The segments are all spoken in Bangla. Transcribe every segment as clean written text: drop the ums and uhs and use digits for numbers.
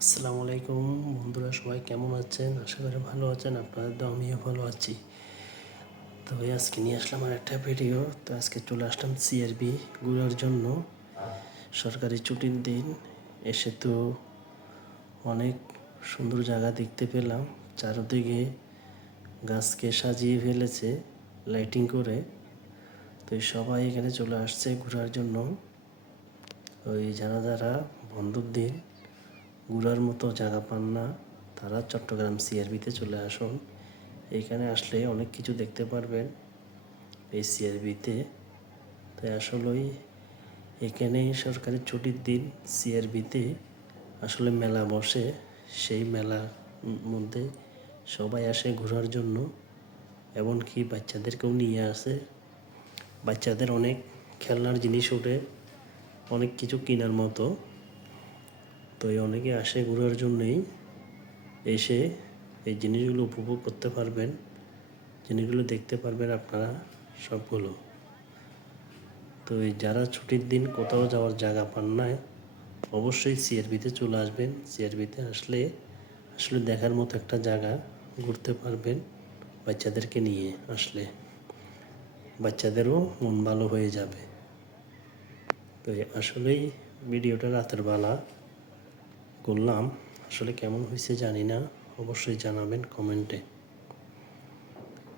আসসালামু আলাইকুম বন্ধুরা, সবাই কেমন আছেন? আশা করি ভালো আছেন। আপনাদের তো আমিও ভালো আছি। তো আজকে নিয়ে আসলাম আর একটা ভিডিও। তো আজকে চলে আসলাম সিআরবি ঘোরার জন্য। সরকারি ছুটির দিন এসে তো অনেক সুন্দর জায়গা দেখতে পেলাম। চারদিকে গাছকে সাজিয়ে ফেলেছে লাইটিং করে। তো সবাই এখানে চলে আসছে ঘোরার জন্য। ওই যারা বন্ধুর দিন ঘোরার মতো জায়গা পান না, তারা চট্টগ্রাম সিআরবিতে চলে আসুন। এখানে আসলে অনেক কিছু দেখতে পারবেন এই সিআরবিতে। তাই আসলেই এখানে সরকারি ছুটির দিন সিআরবিতে আসলে মেলা বসে। সেই মেলার মধ্যে সবাই আসে ঘোরার জন্য, এমনকি বাচ্চাদেরকেও নিয়ে আসে। বাচ্চাদের অনেক খেলনার জিনিস ওঠে, অনেক কিছু কেনার মতো। তো অনেকে আসে ঘোরার জন্যেই। এসে এই জিনিসগুলো উপভোগ করতে পারবেন, জিনিসগুলো দেখতে পারবেন আপনারা সবগুলো। তো যারা ছুটির দিন কোথাও যাওয়ার জায়গা পান না, অবশ্যই সিআরবিতে চলে আসবেন। সিআরবিতে আসলে দেখার মতো একটা জায়গা, ঘুরতে পারবেন বাচ্চাদেরকে নিয়ে আসলে। বাচ্চাদেরও মন ভালো হয়ে যাবে। তো আসলেই ভিডিওটা রাতের বেলা করলাম, আসলে কেমন হয়েছে জানি না, অবশ্যই জানাবেন কমেন্টে।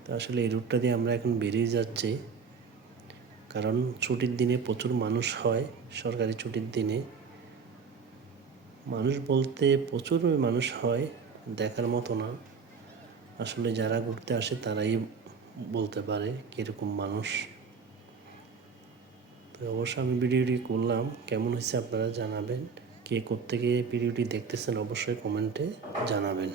তো আসলে এই রুটটা দিয়ে আমরা এখন বেরিয়ে যাচ্ছি, কারণ ছুটির দিনে প্রচুর মানুষ হয়। সরকারি ছুটির দিনে মানুষ বলতে প্রচুর মানুষ হয়, দেখার মতো না। আসলে যারা ঘুরতে আসে তারাই বলতে পারে কীরকম মানুষ। তো অবশ্য আমি ভিডিওটি করলাম, কেমন হয়েছে আপনারা জানাবেন। কে কোত্থেকে ভিডিওটি দেখতেছেন অবশ্যই কমেন্টে জানাবেন।